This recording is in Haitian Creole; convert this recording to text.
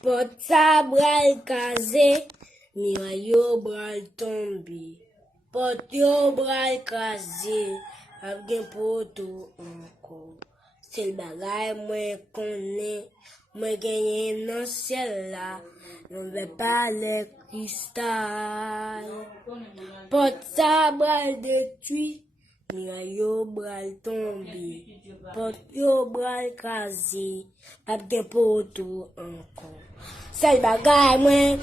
Pot sa bral kaze, miray yo bral tombe. Pot yo bral kaze, ap gen poto anko. Sel bagay mwen konen, mwen genyen nan siel la, non ve pale kristal. Pot sa bral detui, miray yo bral tombe. Pot yo bral kaze, ap gen poto anko. Sel bagay mwen